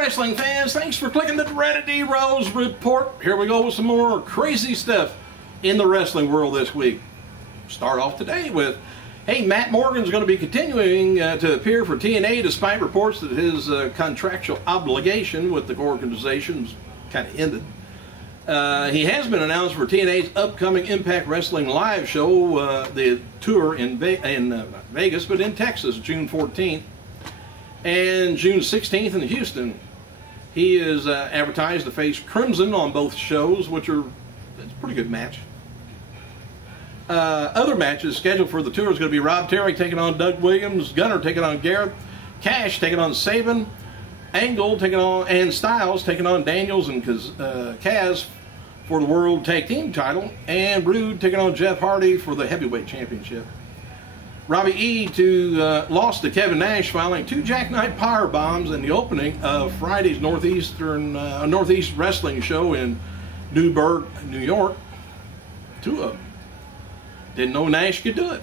wrestling fans, thanks for clicking the Dreaded D-Rose Report. Here we go with some more crazy stuff in the wrestling world this week. Start off today with, hey, Matt Morgan's going to be continuing to appear for TNA despite reports that his contractual obligation with the organization's kind of ended. He has been announced for TNA's upcoming Impact Wrestling live show, the tour in Vegas, but in Texas, June 14th. And June 16th in Houston. He is advertised to face Crimson on both shows, which are it's a pretty good match. Other matches scheduled for the tour is going to be Rob Terry taking on Doug Williams, Gunner taking on Garrett, Cash taking on Sabin, Angle taking on, and Styles taking on Daniels and Kaz for the World Tag Team title, and Rude taking on Jeff Hardy for the Heavyweight Championship. Robbie E. lost to Kevin Nash following 2 jackknife power bombs in the opening of Friday's Northeast Wrestling show in Newburgh, New York. 2 of them. Didn't know Nash could do it.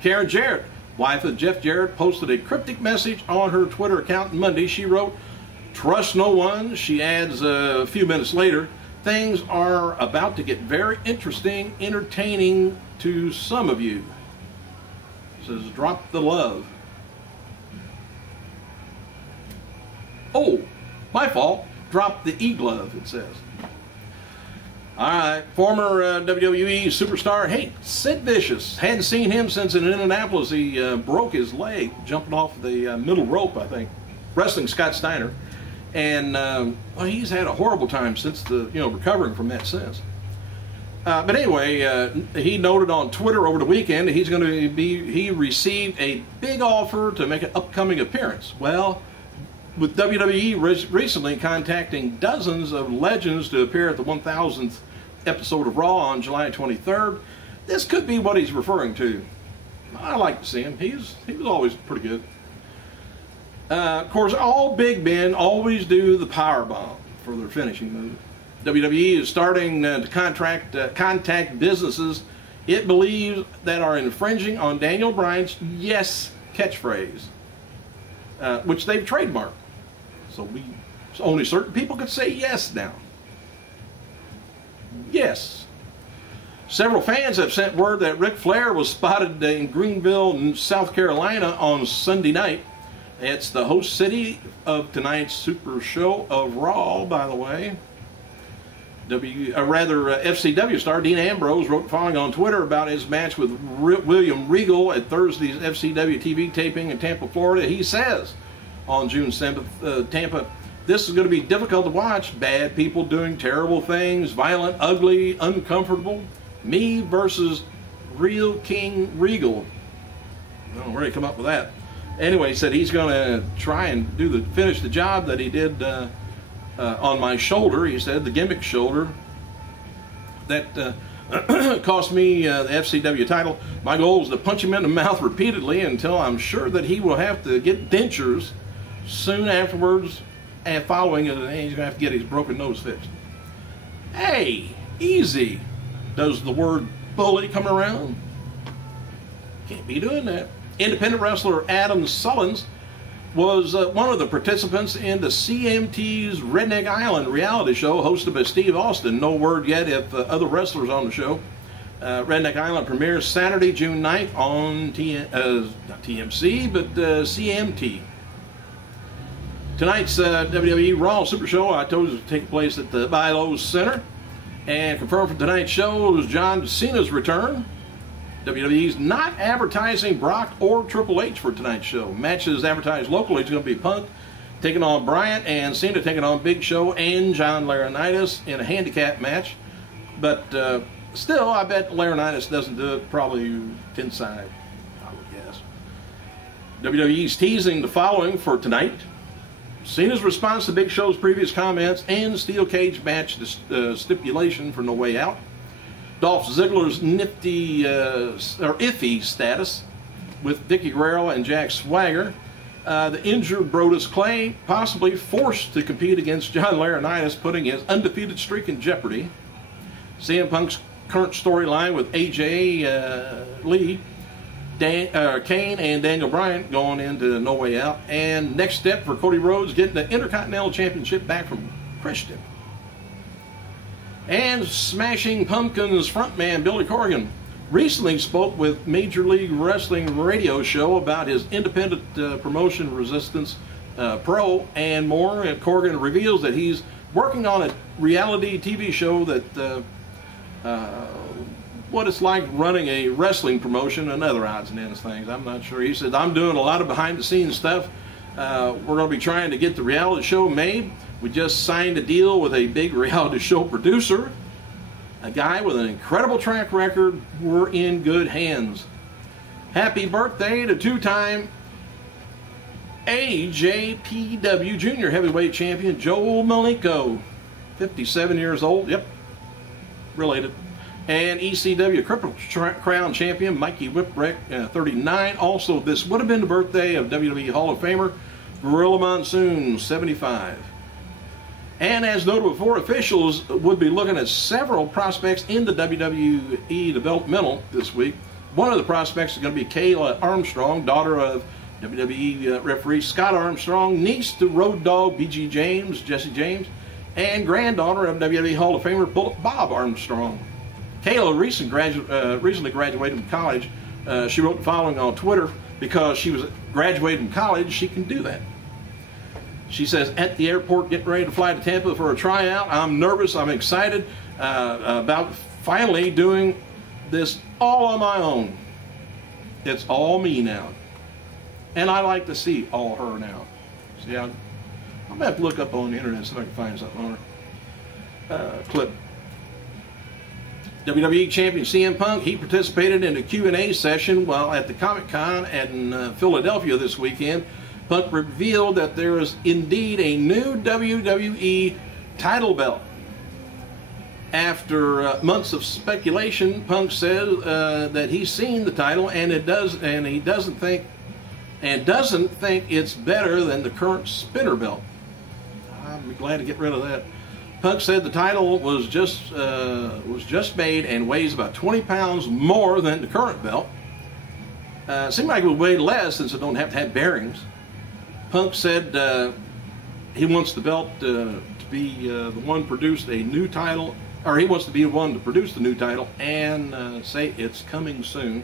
Karen Jarrett, wife of Jeff Jarrett, posted a cryptic message on her Twitter account Monday. She wrote, "Trust no one." She adds a few minutes later, "Things are about to get very interesting, entertaining to some of you." Says, "Drop the love." Oh, my fault. Drop the E-glove, it says. Alright, former WWE superstar, hey, Sid Vicious. Hadn't seen him since in Indianapolis. He broke his leg jumping off the middle rope, I think, wrestling Scott Steiner. And well, he's had a horrible time since recovering from that since. But anyway, he noted on Twitter over the weekend that he received a big offer to make an upcoming appearance. Well, with WWE recently contacting dozens of legends to appear at the 1000th episode of Raw on July 23rd, this could be what he's referring to. I like to see him. He was always pretty good. Of course, all big men always do the powerbomb for their finishing move. WWE is starting to contact businesses it believes that are infringing on Daniel Bryan's "yes" catchphrase, which they've trademarked. So only certain people could say yes now. Yes. Several fans have sent word that Ric Flair was spotted in Greenville, South Carolina on Sunday night. It's the host city of tonight's Super Show of Raw, by the way. FCW star Dean Ambrose wrote the following on Twitter about his match with William Regal at Thursday's FCW TV taping in Tampa, Florida. He says on June 7th, Tampa, "This is going to be difficult to watch. Bad people doing terrible things, violent, ugly, uncomfortable. Me versus Real King Regal." I don't know where he come up with that. Anyway, he said he's going to try and finish the job that he did on my shoulder. He said the gimmick shoulder that cost me the FCW title. My goal is to punch him in the mouth repeatedly until I'm sure that he will have to get dentures soon afterwards, and following it, and he's going to have to get his broken nose fixed. Hey, easy. Does the word bully come around? Can't be doing that. Independent wrestler Adam Sullins was one of the participants in the CMT's Redneck Island reality show hosted by Steve Austin. No word yet if other wrestlers on the show. Redneck Island premieres Saturday, June 9th on not TMC, but CMT. Tonight's WWE Raw Super Show, I told you, to take place at the Bi-Lo's Center. And confirmed for tonight's show is John Cena's return. WWE's not advertising Brock or Triple H for tonight's show. Matches advertised locally is going to be Punk taking on Bryant and Cena taking on Big Show and John Laurinaitis in a handicap match. But still, I bet Laurinaitis doesn't do it. Probably inside, I would guess. WWE's teasing the following for tonight: Cena's response to Big Show's previous comments and steel cage match stipulation for No Way Out. Dolph Ziggler's nifty or iffy status with Vicky Guerrero and Jack Swagger. The injured Brodus Clay possibly forced to compete against John Laurinaitis, putting his undefeated streak in jeopardy. CM Punk's current storyline with AJ Lee Kane and Daniel Bryan going into No Way Out. And next step for Cody Rhodes, getting the Intercontinental Championship back from Christian. And Smashing Pumpkins frontman Billy Corgan recently spoke with Major League Wrestling radio show about his independent promotion Resistance Pro and more. And Corgan reveals that he's working on a reality TV show that what it's like running a wrestling promotion and other odds and ends things. I'm not sure. He said, I'm doing a lot of behind the scenes stuff. We're going to be trying to get the reality show made. We just signed a deal with a big reality show producer, a guy with an incredible track record. We're in good hands. Happy birthday to two-time AJPW Junior Heavyweight Champion Joe Malenko, 57 years old. Yep, related. And ECW Triple Crown Champion Mikey Whipwreck, 39. Also, this would have been the birthday of WWE Hall of Famer Gorilla Monsoon, 75. And as noted before, officials would be looking at several prospects in the WWE developmental this week. One of the prospects is going to be Kayla Armstrong, daughter of WWE referee Scott Armstrong, niece to Road Dogg BG James, Jesse James, and granddaughter of WWE Hall of Famer Bob Armstrong. Kayla recently graduated from college. She wrote the following on Twitter: because she was graduated from college, she can do that. She says, at the airport getting ready to fly to Tampa for a tryout. I'm nervous, I'm excited about finally doing this all on my own. It's all me now. And I like to see all her now. See, I'm going to have to look up on the internet so I can find something on her. Clip. WWE Champion CM Punk, he participated in a Q&A session while at the Comic-Con in Philadelphia this weekend. Punk revealed that there is indeed a new WWE title belt. After months of speculation, Punk says that he's seen the title and he doesn't think it's better than the current spinner belt. I'd be glad to get rid of that. Punk said the title was just made and weighs about 20 pounds more than the current belt. Seemed like it would weigh less since it don't have to have bearings. Punk said he wants the belt to be the one produced a new title, or he wants to be the one to produce the new title and say it's coming soon.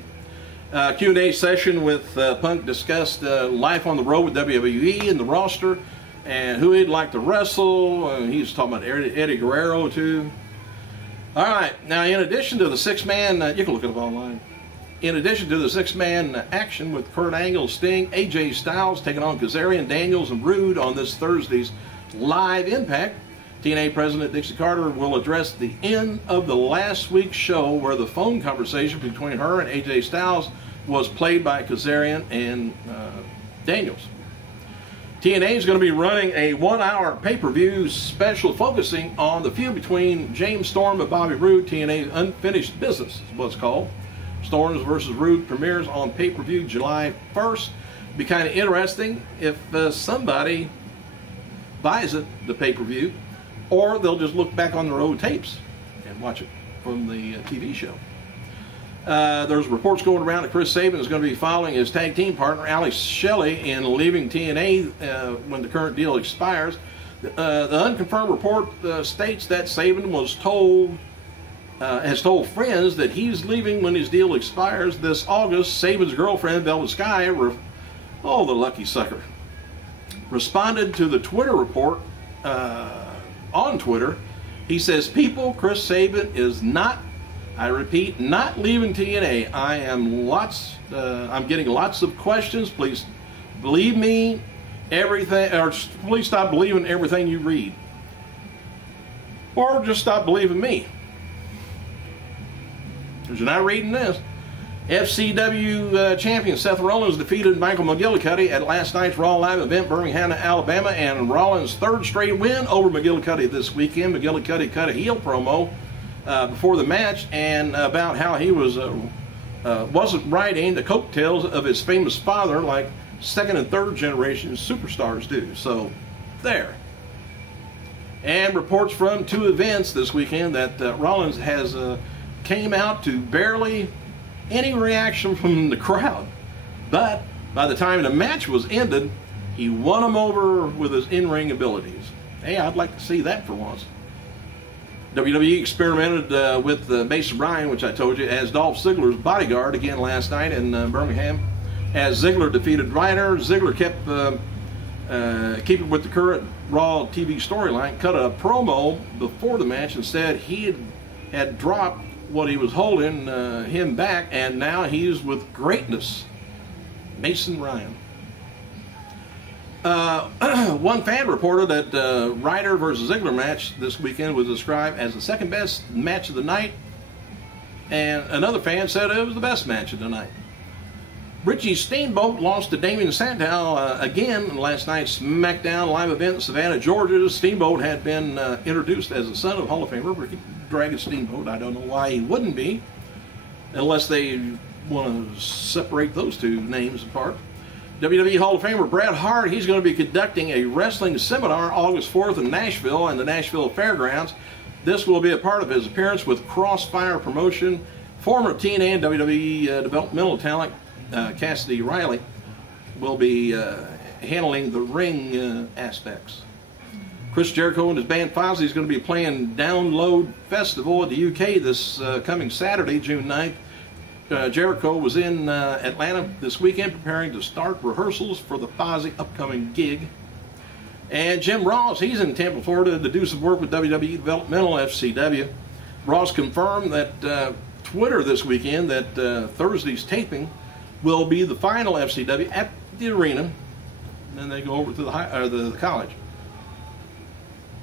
Q&A session with Punk discussed life on the road with WWE and the roster and who he'd like to wrestle. He's talking about Eddie Guerrero too. All right, now in addition to the six-man, you can look it up online. In addition to the six-man action with Kurt Angle, Sting, AJ Styles taking on Kazarian, Daniels, and Rude on this Thursday's Live Impact, TNA President Dixie Carter will address the end of the last week's show where the phone conversation between her and AJ Styles was played by Kazarian and Daniels. TNA is going to be running a 1-hour pay-per-view special focusing on the feud between James Storm and Bobby Roode. TNA's Unfinished Business is what it's called. Storms versus Roode premieres on pay-per-view July 1st. Be kind of interesting if somebody buys it, the pay-per-view, or they'll just look back on their old tapes and watch it from the TV show. There's reports going around that Chris Sabin is going to be following his tag team partner Alex Shelley in leaving TNA when the current deal expires. The unconfirmed report states that Sabin has told friends that he's leaving when his deal expires this August. Sabin's girlfriend, Velvet Sky, the lucky sucker, responded to the Twitter report on Twitter. He says, people, Chris Sabin is not, I repeat, not leaving TNA. I'm getting lots of questions. Please believe me, please stop believing everything you read. Or just stop believing me. Because you're not reading this. FCW champion Seth Rollins defeated Michael McGillicuddy at last night's Raw Live event, Birmingham, Alabama, and Rollins' third straight win over McGillicuddy this weekend. McGillicuddy cut a heel promo before the match and about how he wasn't riding the coattails of his famous father like second and third generation superstars do. So, there. And reports from two events this weekend that Rollins has came out to barely any reaction from the crowd. But by the time the match was ended, he won them over with his in-ring abilities. Hey, I'd like to see that for once. WWE experimented with Mason Ryan, which I told you, as Dolph Ziggler's bodyguard again last night in Birmingham. As Ziggler defeated Ryder, Ziggler kept keeping with the current Raw TV storyline, cut a promo before the match and said he had dropped what he was holding him back, and now he's with greatness. Mason Ryan. One fan reported that Ryder versus Ziggler match this weekend was described as the second best match of the night, and another fan said it was the best match of the night. Richie Steamboat lost to Damien Sandow again in last night's SmackDown live event in Savannah, Georgia. Steamboat had been introduced as the son of Hall of Famer Ricky Dragon Steamboat. I don't know why he wouldn't be, unless they want to separate those two names apart. WWE Hall of Famer Bret Hart, he's going to be conducting a wrestling seminar August 4th in Nashville and the Nashville Fairgrounds. This will be a part of his appearance with Crossfire Promotion. Former TNA and WWE developmental talent Cassidy Riley will be handling the ring aspects. Chris Jericho and his band Fozzy is going to be playing Download Festival at the UK this coming Saturday, June 9th. Jericho was in Atlanta this weekend preparing to start rehearsals for the Fozzy upcoming gig. And Jim Ross, he's in Tampa, Florida to do some work with WWE Developmental FCW. Ross confirmed that Twitter this weekend that Thursday's taping will be the final FCW at the arena, and then they go over to the college.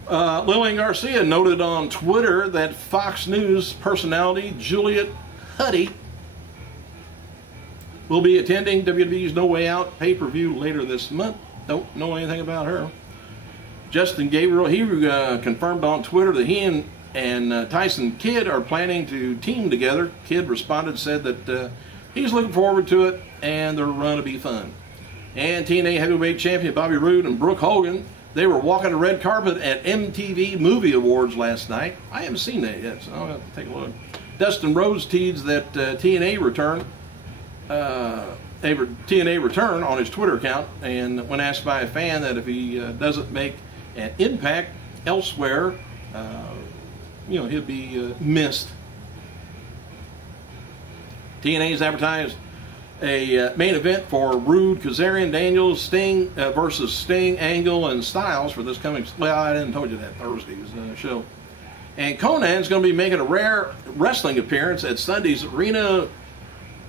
Lillian Garcia noted on Twitter that Fox News personality Juliet Huddy will be attending WWE's No Way Out pay-per-view later this month. Don't know anything about her. Justin Gabriel, he confirmed on Twitter that he and Tyson Kidd are planning to team together. Kidd responded, said that he's looking forward to it, and the run will be fun. And TNA Heavyweight Champion Bobby Roode and Brooke Hogan, they were walking the red carpet at MTV Movie Awards last night. I haven't seen that yet, so I'll have to take a look. Dustin Rhodes teased that TNA return on his Twitter account, and when asked by a fan that if he doesn't make an impact elsewhere, he'll be missed. TNA's advertised a main event for Rude, Kazarian, Daniels, Sting versus Sting, Angle, and Styles for this coming. Well, I didn't told you that Thursday's show. And Conan's going to be making a rare wrestling appearance at Sunday's Arena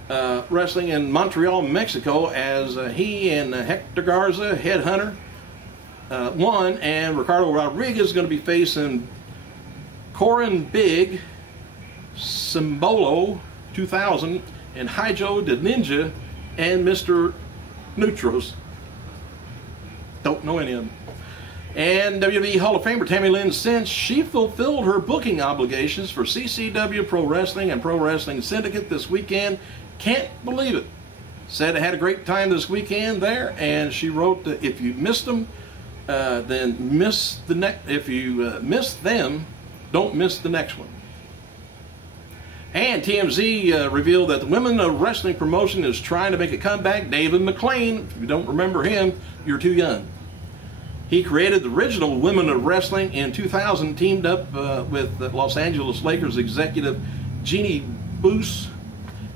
Wrestling in Montreal, Mexico, as he and Hector Garza, Headhunter, won, and Ricardo Rodriguez is going to be facing Corin Big, Symbolo 2000, and Hijo the Ninja, and Mr. Neutros. Don't know any of them. And WWE Hall of Famer Tammy Lynn, since she fulfilled her booking obligations for CCW Pro Wrestling and Pro Wrestling Syndicate this weekend. Can't believe it. Said I had a great time this weekend there, and she wrote that if you missed them, then miss the next. If you missed them, don't miss the next one. And TMZ revealed that the Women of Wrestling promotion is trying to make a comeback. David McLean, if you don't remember him, you're too young. He created the original Women of Wrestling in 2000, teamed up with Los Angeles Lakers executive Jeannie Buss.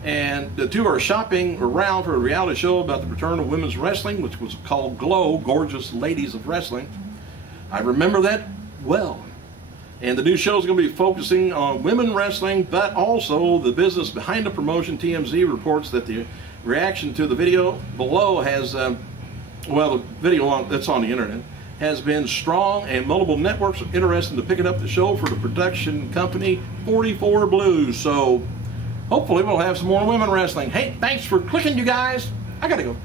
And the two are shopping around for a reality show about the return of women's wrestling, which was called Glow, Gorgeous Ladies of Wrestling. I remember that well. And the new show is going to be focusing on women wrestling, but also the business behind the promotion. TMZ reports that the reaction to the video below has, the video that's on the internet, has been strong, and multiple networks are interested in picking up the show for the production company 44 Blues. So hopefully we'll have some more women wrestling. Hey, thanks for clicking, you guys. I gotta go.